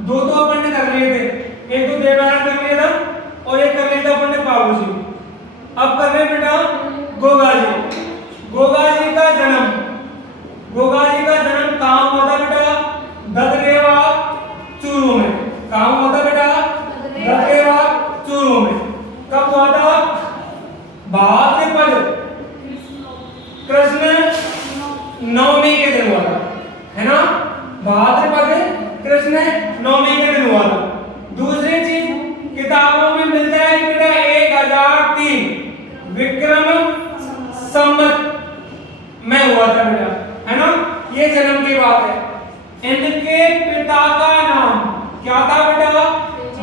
दो तो अपन ने कर लिए थे, एक तो देवनारायण कर लिया था और एक कर लिया था अपन ने बाबू जी। अब कर रहे बेटा गोगा जी। गोगा जी का जन्म, गोगा जी का जन्म कहाँ हुआ था बेटा? ददरेवा चूरू में। कहाँ हुआ था बेटा? ददरेवा चूरू में। कब हुआ था? भाद्रपद कृष्ण नवमी के दिन हुआ था, है ना? भाद्रपद कृष्ण नवमी के दिन हुआ था। दूसरी चीज किताबों में मिलता है कि बेटा 1003 विक्रम संवत में हुआ था बेटा, है ना? ये जन्म की बात है। इनके पिता का नाम क्या था बेटा?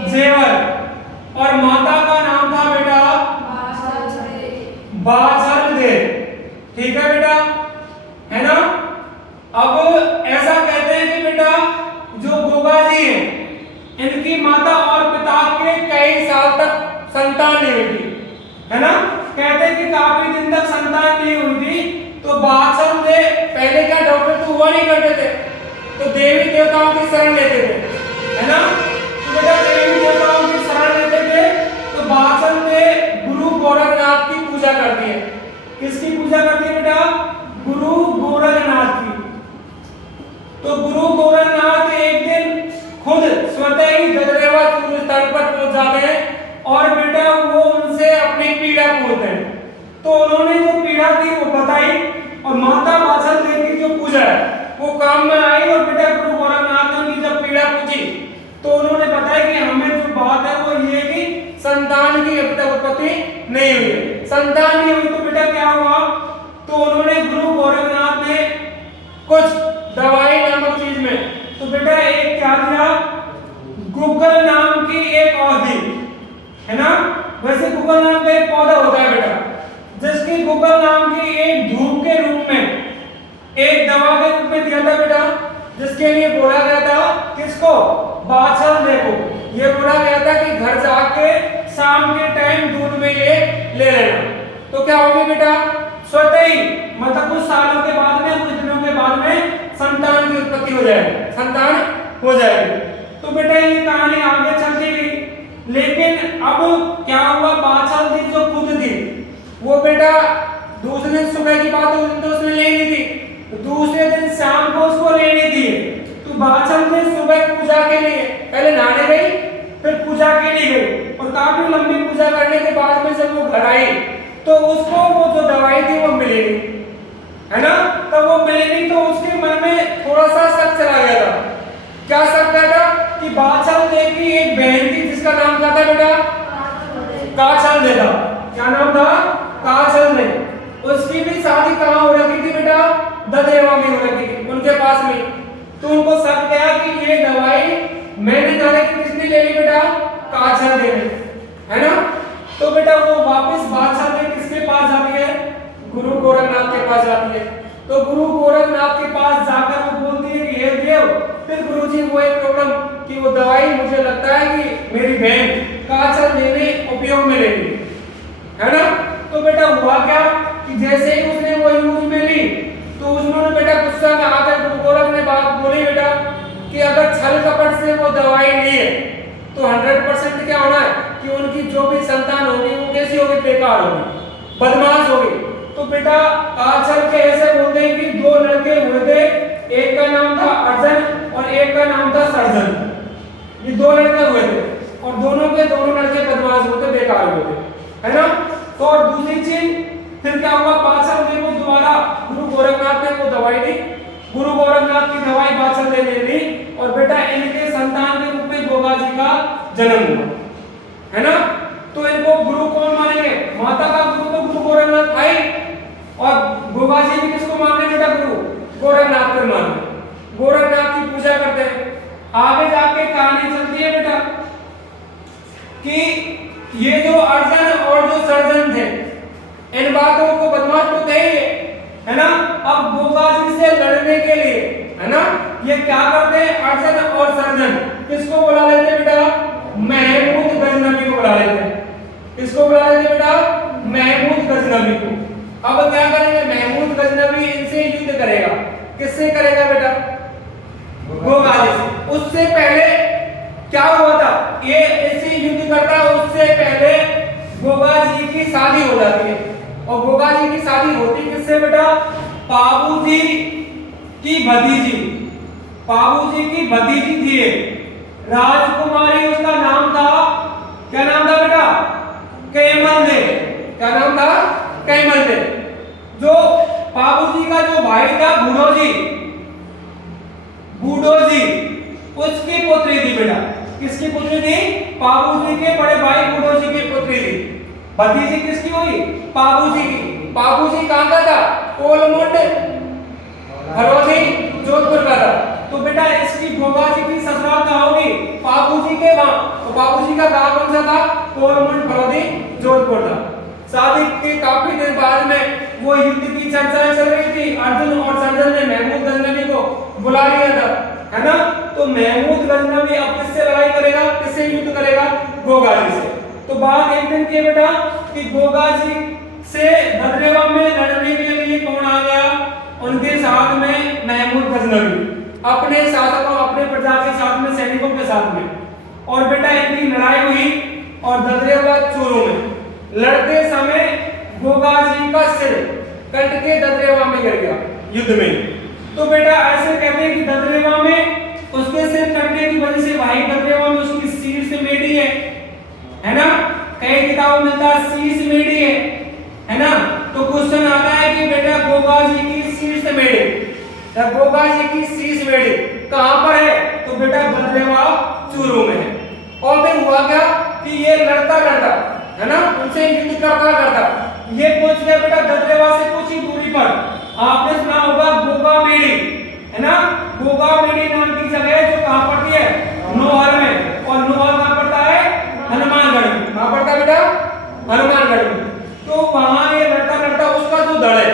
जेवर। और माता का नाम था बेटा बासलदेव। ठीक है बेटा, है ना? अब ऐसा कहते हैं कि बेटा जो गोगा जी हैं, इनकी माता और पिता के कई साल तक संतान नहीं हुई थी, है ना? कहते हैं कि काफी दिन तक संतान नहीं हुई थी, तो बासलदेव पहले क्या डॉक्टर तो हुआ नहीं करते थे, तो देवी देवताओं की शरण लेते थे, है ना? तो बेटा देवी देवताओं की शरण लेते थे, तो बासलदेव गुरु गोरखनाथ की पूजा करती है। किसकी पूजा करती है बेटा? गुरु गोरखनाथ की। तो गुरु गोरखनाथ एक दिन खुद स्वतः ही ददरेवा चूरू स्थल पर पहुंच जाते हैं और बेटा वो उनसे अपनी पीड़ा पूछते हैं। तो उन्होंने जो पीड़ा थी वो बताई और माता बासलदेव की जो पूजा है वो काम में आई। और बेटा गुरु गोरखनाथ ने उनकी जब पीड़ा पूछी तो उन्होंने बताया कि हमें जो बात है वो ये कि संतान की अभी तक उत्पत्ति नहीं हुई है। संतान नहीं हुई तो बेटा क्या हुआ? तो उन्होंने गुरु गोरखनाथ ने कुछ दवाई नामक चीज में, तो बेटा एक क्या दिया? गुग्गल नाम की एक औषधि, है ना? वैसे गुग्गल नाम का एक पौधा होता है बेटा, जिसकी गुग्गल नाम की एक धूप के रूप में, एक दवा के रूप में दिया था बेटा, जिसके लिए बोला गया था किसको? बासलदेव को। ये बोला गया था कि घर जाके शाम के टाइम दूध में ये ले लेना। तो क्या होगी बेटा? स्वतः ही मतलब कुछ सालों के बाद में, कुछ दिनों के बाद में संतान की उत्पत्ति हो जाएगी, संतान हो जाएगी। तो बेटा ये कहानी आगे चलती गई। लेकिन अब क्या हुआ? बासलदेव जो खुद थी वो बेटा दूसरे दिन सुबह की बात उस दिन तो उसने लेनी थी, तो दूसरे दिन शाम को उसको लेनी थी। तो बासलदेव सुबह पूजा के लिए पहले नहाने गई, फिर पूजा के लिए गई और काफी लंबी पूजा करने के बाद में जब वो घर आई तो उसको वो जो दवाई थी वो मिली नहीं, है ना? तब वो मिली नहीं तो उसके मन में थोड़ा सा शक चला गया था। क्या शक गया था? कि बासलदेव की एक बहन थी जिसका नाम क्या था बेटा? काचलदेव था। क्या नाम था? काचलदेव। उसकी भी शादी कहाँ हो रखी थी बेटा? ददरेवा में हो रखी थी, उनके पास में। तो उनको शक गया कि ये दवाई मैंने डाली कि किसने ले ली बेटा? काचलदेव ने, है ना? तो बेटा वो वापस बासलदेव किसके पास जाती है? गुरु गोरखनाथ के पास जाती है। तो गुरु गोरखनाथ के पास जाकर वो बोलती है कि हे देव, फिर गुरुजी वो एक प्रॉब्लम कि वो दवाई मुझे लगता है कि मेरी बहन काचलदेव ने उपयोग में ले ली, है ना? तो बेटा हुआ क्या कि जैसे ही उसने वो यूज में ली तो उन्होंने बेटा गुस्सा में आकर गुरु गोरख ने बात बोली बेटा कि अगर छल कपट से वो दवाई ली है तो 100% क्या होना है कि उनकी जो भी संतान होगी वो कैसी होगी? बेकार होगी, बदमाश होगी। तो बेटा काचल के ऐसे बोलते हैं कि दो लड़के हुए थे, एक का नाम था अर्जुन और एक का नाम था सर्जन। ये दो लड़के हुए थे और दोनों के दोनों लड़के बदमाश होते, बेकार होते, है ना? तो और दूसरी चीज फिर क्या हुआ? बासलदेव को दोबारा गुरु गोरखनाथ ने वो दवाई दी, गुरु गोरखनाथ की दवाई बासलदेव ने ली और बेटा इनके संतान के रूप में गोगा जी का जन्म हुआ, है ना? तो इनको गुरु कौन मानेंगे? माता का गुरु तो गुरु गोरखनाथ था ही, और गोगा जी भी किसको मानते बेटा? गुरु गोरखनाथ को मानते, गोरखनाथ की पूजा करते हैं। आगे जाके कहानी चलती है बेटा कि ये जो अर्जुन और जो सर्जन थे इन बातों को बदमाश तो थे, है ना? अब गोगा जी से लड़ने के लिए, है ना, ये क्या करते हैं? अर्जुन और सर्जन किसको बुला लेते हैं बेटा? महमूद गजनबी को बुला लेते हैं। किसको बुला लेते हैं बेटा? महमूद गजनबी को। अब क्या करेंगे? महमूद गजनबी इनसे युद्ध करेगा। किससे करेगा बेटा? गोगा जी से। उससे पहले की शादी हो जाती है। और गोगा जी की शादी होती किससे बेटा? पाबू जी की भतीजी, पाबू जी की भतीजी थी राजकुमारी, उसका नाम था, क्या नाम था बेटा? कैमल दे। क्या नाम था? कैमल दे। जो पाबू जी का जो भाई था बूढ़ो जी, बूढ़ो जी उसकी पुत्री थी बेटा। किसकी पुत्री थी? पाबू जी के बड़े भाई बूढ़ो जी की पुत्री थी। भतीजी किसकी हुई? पाबू जी की। पाबू जी कहां का था? कोलमुंड हरोजी जोधपुर का था। तो बेटा इसकी गोगा जी की ससुराल कहां होगी? पाबू जी के वहां। तो पाबू जी का गांव कौन सा था? कोलमुंड हरोजी जोधपुर था। शादी के काफी दिन बाद में वो युद्ध की चर्चाएं चल रही थी। अर्जुन और संजय ने महमूद गजनवी को बुला लिया था, है ना? तो महमूद गजनवी अब किससे लड़ाई करेगा? किससे युद्ध करेगा? गोगा जी से। तो बात एक दिन की बेटा कि गोगा जी से भद्रेवा में लड़ने के लिए कौन आ गया? उनके साथ में महमूद गजनवी, अपने शासकों, अपने प्रजा के साथ में, सैनिकों के साथ में। और बेटा इनकी लड़ाई हुई और ददरेवा चूरू में लड़ते समय गोगा जी का सिर कट के ददरेवा में गिर गया युद्ध में। तो बेटा ऐसे कहते हैं कि ददरेवा में उसके सिर कटने की वजह से भाई ददरेवा में उसकी शीर्ष मेढ़ी है ना? कई किताबों में मिलता है शीर्ष मेढ़ी है ना? तो क्वेश्चन आता है कि बेटा गोगा जी की शीर्ष मेढ़ी, गोगा जी की शीर्ष मेढ़ी कहां पर है? तो बेटा ददरेवा चूरू में है। और फिर हुआ क्या कि ये लड़ता लड़ता, है ना, उनसे युद्ध करता करता ये पहुंच गया बेटा ददरेवा से कुछ ही दूरी पर। आपने सुना होगा गोगा मेढ़ी, है ना? गोगा मेढ़ी नाम की जगह है जो कहां पड़ती है? नोहर में। और नोहर कहां पड़ता है? हनुमानगढ़ में। कहां पड़ता है बेटा? हनुमानगढ़ में। तो वहां ये लड़ता लड़ता उसका जो धड़ है,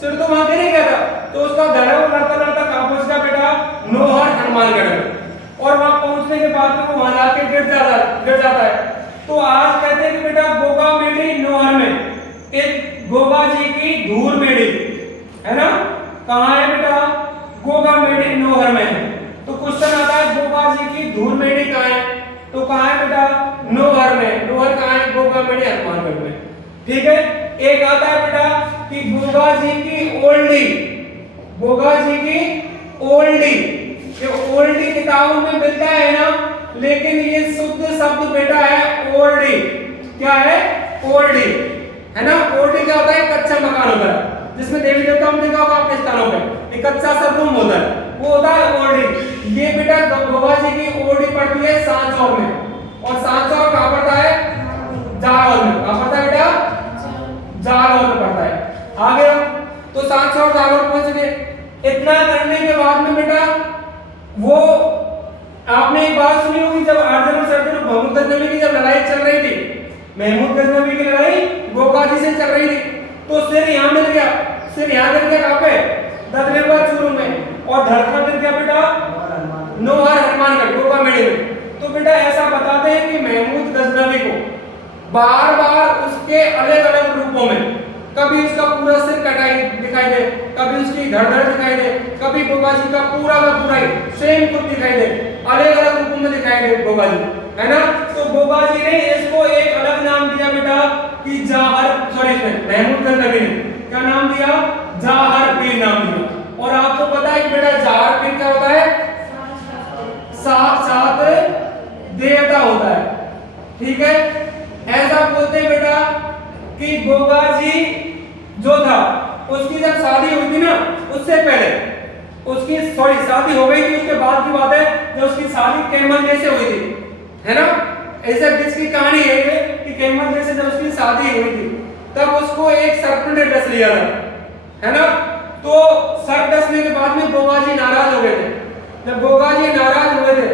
सिर तो वहां गिर गया था, तो उसका धड़ है वो लड़ता लड़ता कहां पहुंच गया बेटा? नोहर हनुमानगढ़ में। और वहां पहुंचने के बाद में वो वहां जाके गिर जाता है। तो आज कहते हैं कि बेटा गोगा मेढ़ी नोहर में एक गोगा जी की धूर मेढ़ी, है ना? कहां है बेटा? गोगा मेढ़ी नोहर में है। तो क्वेश्चन आता है गोगा जी की धूर मेढ़ी कहां है? तो कहां है बेटा? नोहर में। नोहर कहां है? गोगा मेढ़ी हनुमानगढ़ में। ठीक है। एक आता है बेटा कि गोगा जी की ओल्डी, गोगा जी की ओल्डी, ये ओल्डी किताबों में मिलता है ना, लेकिन ये शुद्ध शब्द बेटा है ओल्डी। क्या है? ओल्डी, है ना? ओल्डी क्या होता है? कच्चा मकान होता है जिसमें देवी देवता ने देखा होगा अपने स्थानों पे, एक कच्चा सा रूम होता है, वो होता है ओल्डी। ये बेटा गोगा जी की ओल्डी पड़ती है सांचौर में। और सांचौर कहां पड़ता है? जालौर में। कहां पड़ता है बेटा? जालौर में पड़ता है। आगे तो सांचौर जालौर पहुंच गए। इतना करने के बाद में बेटा वो आपने एक बात सुनी होगी, जब अर्जुन और सर्जुन और महमूद गजनवी की जब लड़ाई चल रही थी, महमूद गजनवी की लड़ाई गोगा जी से चल रही थी, तो सिर यहां मिल गया, सिर यहां गिर गया। कहां पे? ददरेवा चूरू में। और धड़का गिर गया बेटा नोहर हनुमानगढ़ गोगा मेढ़ी में। तो बेटा ऐसा बताते हैं कि महमूद गजनवी को बार बार उसके अलग अलग रूपों में, कभी उसका पूरा सिर कटाई दिखाई दे, कभी उसकी धड़ दिखाई दे, कभी गोगा जी का पूरा का पूरा ही सेम खुद दिखाई दे, अलग अलग रूपों में दिखाई दे गोगा जी, है ना? तो गोगा जी ने इसको एक अलग नाम दिया बेटा कि जाहर, सॉरी महमूद गजनवी ने क्या नाम दिया? जाहर पीर नाम दिया। और आपको पता है कि बेटा जाहर पीर क्या होता है? साक्षात देवता होता है। ठीक है। ऐसा बोलते हैं बेटा कि गोगा जी जो था उसकी जब शादी हुई थी ना, उससे पहले उसकी शादी हो गई थी, उसके बाद की बात है जब उसकी शादी कैमल जी से हुई थी, है ना? ऐसा जिसकी कहानी है कि कैमल जी से जब उसकी शादी हुई थी तब उसको एक सर्प ने डस लिया था, है ना? तो सर्प डसने के बाद में गोगा जी नाराज हो गए थे। जब गोगा जी नाराज हुए थे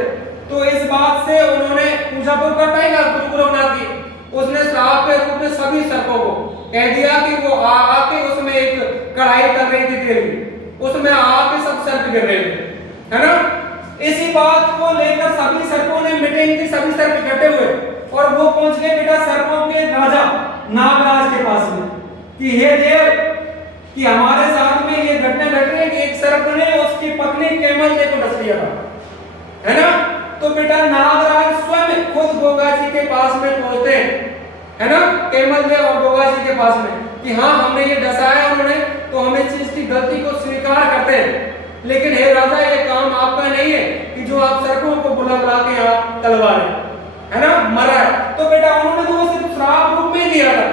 तो इस बात से उन्होंने पूजा तो करता ही गुरुनाथ की, उसने श्राप के रूप में सभी सर्पों को कह दिया कि वो आके उसमें एक कढ़ाई कर रही थी तेल की, उसमें आके सब सर्प गिर रहे थे, है ना? इसी बात को लेकर सभी सर्पों ने मीटिंग की, सभी सर्प इकट्ठे हुए और वो पहुंच गए बेटा सर्पों के राजा नागराज के पास में कि हे देव कि हमारे साथ में ये घटना घट रही है कि एक सर्प ने उसकी पत्नी कैमल जी को डस लिया था, है ना? तो बेटा नागराज स्वयं खुद गोगा जी के पास में पहुंचते हैं है ना, कैमल देव और गोगा जी के पास में कि हाँ हमने ये डसाया उन्होंने, तो हम इस चीज की गलती को स्वीकार करते हैं, लेकिन हे राजा ये काम आपका नहीं है कि जो आप सड़कों को बुला बुला के यहाँ तलवा रहे, है ना, मरा है। तो बेटा उन्होंने तो सिर्फ श्राप रूप में दिया था,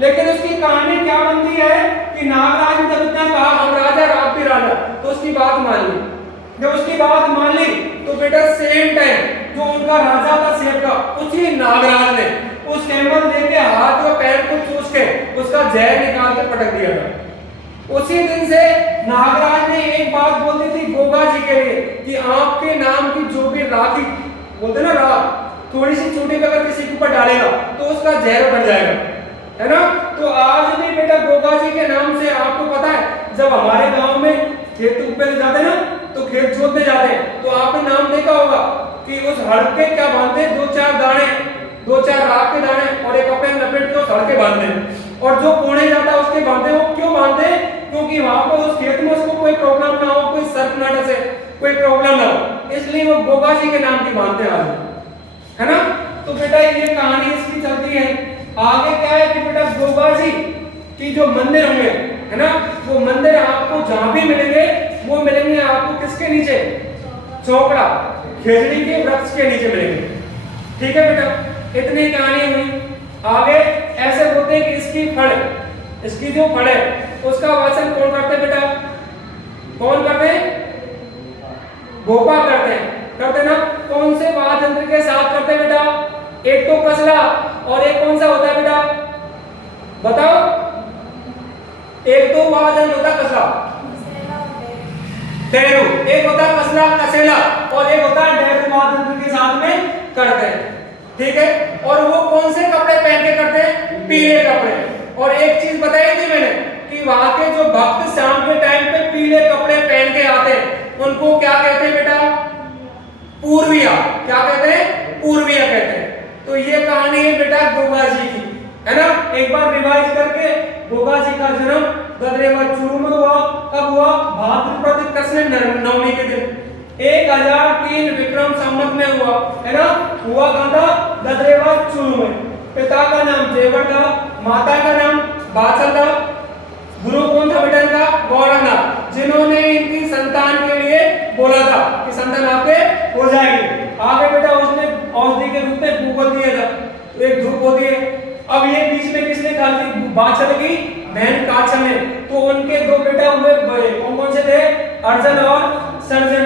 लेकिन उसकी कहानी क्या बनती है कि नागराज ने जब इतना कहा हम राजा आप भी राजा, तो उसकी बात मान ली। जब उसकी बात मान ली तो बेटा सेम टाइम जो उनका राजा था सेब का, उसी नागराज ने उस कैमल देव के हाथ और पैर को चूस के उसका जहर निकाल के पटक दिया था। उसी दिन से नागराज ने एक बात बोल दी थी गोगा जी के लिए कि आपके नाम की जो भी राखी बोलते ना राख, थोड़ी सी छोटी पे अगर किसी के ऊपर डालेगा तो उसका जहर बढ़ जाएगा, है ना। तो आज भी बेटा गोगा जी के नाम से आपको पता है जब हमारे गांव में खेत ऊपर जाते ना तो खेत जोतने जाते हैं, तो आपने नाम देखा होगा कि उस हड़ पे क्या बांधते, दो चार दाने, दो चार राख के दाने और एक कपड़े में लपेट के उस हड़ के बांधते हैं, और जो कोने जाता है उसके बांधते। वो क्यों बांधते हैं? क्योंकि वहां पे उस खेत में उसको कोई प्रॉब्लम ना हो, कोई सर्प ना डसे, कोई प्रॉब्लम ना हो, इसलिए वो गोगा जी के नाम की बांधते हैं आज, है ना। तो बेटा ये कहानी इसकी चलती है। आगे क्या है कि बेटा गोगा जी की जो मंदिर होंगे, है ना, वो मंदिर आपको जहां भी मिलेंगे वो मिलेंगे आपको किसके नीचे? चौकड़ा खेजड़ी के वृक्ष के नीचे मिलेंगे। ठीक है बेटा, इतनी कहानी हुई। आगे ऐसे बोलते हैं कि इसकी फड़, इसकी जो फड़ है उसका वाचन कौन करते हैं बेटा? कौन करते हैं? भोपा करते हैं, करते ना। कौन से वाद्य यंत्र के साथ करते हैं बेटा? एक तो कसला और एक कौन सा होता है बेटा बताओ? एक तो वाद्य यंत्र होता है कसला डेरू, एक होता है कसला कसेला और एक होता है डेरू वाद्य यंत्र के साथ में करते हैं। ठीक है, और वो कौन से कपड़े पहन के करते हैं? पीले कपड़े। और एक चीज बताई थी मैंने कि वहां के जो भक्त शाम के टाइम पे पीले कपड़े पहन के आते हैं उनको क्या कहते हैं बेटा? पूर्विया। क्या कहते हैं? पूर्विया कहते हैं। तो ये कहानी है बेटा गोगा जी की, है ना। एक बार रिवाइज करके, गोगा जी का जन्म गदरेवा चूरू में हुआ। कब हुआ? भाद्रपद कृष्ण नवमी के दिन 1003 विक्रम संवत में हुआ, है ना। हुआ कहां था? गदरेवा चूरू में। पिता का नाम जेवर था, माता का नाम बाचल था। गुरु कौन था बेटा इनका? गौरंगा, जिन्होंने इनकी संतान के लिए बोला था कि संतान आपके हो जाएगी। आगे बेटा उसने औषधि के रूप में भूगोल दिया था, एक धूप होती है। अब ये बीच में किसने कहा थी? बाचल की बहन काचल ने। तो उनके दो बेटा हुए, कौन कौन से थे? अर्जन और सर्जन।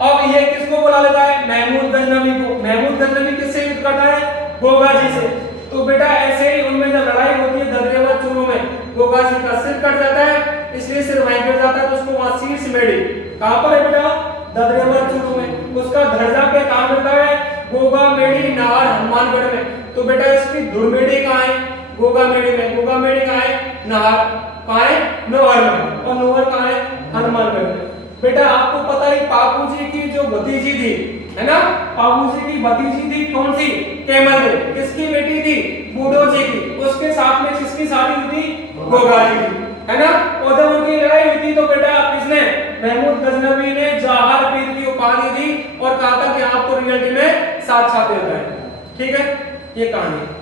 अब ये किसको बुला लेता है? महमूद गजनवी को। महमूद गजनवी किससे युद्ध करता है? गोगा जी से। तो बेटा ऐसे ही उनमें जब लड़ाई होती है ददरेवा चूरू में, गोगा जी का सिर कट जाता है, इसलिए सिर वहीं गिर जाता है, तो उसको वहां शीर्ष मेढ़ी कहां पर है बेटा? ददरेवा चूरू में। उसका दर्जा पे कहां मिलता है? गोगा मेढ़ी नाहर हनुमानगढ़ में। तो बेटा इसकी धुरमेढ़ी कहां है? गोगा मेढ़ी में। गोगा मेढ़ी कहां है? नाहर। कहां है? नोहर में। और नोहर कहां है? हनुमानगढ़ में। बेटा आपको पता है पापू जी की जो भतीजी थी, है ना, पापू जी की भतीजी थी कौन सी? कैमल देव। किसकी बेटी थी? बूढ़ो जी की। उसके साथ में किसकी शादी हुई थी? गोगा जी की, है ना। और जब उनकी लड़ाई हुई थी तो बेटा किसने? महमूद गजनवी ने जवाहर पीर की उपाधि दी और कहा था कि आप तो रियलिटी में साथ साथ होता है। ठीक है, ये कहानी।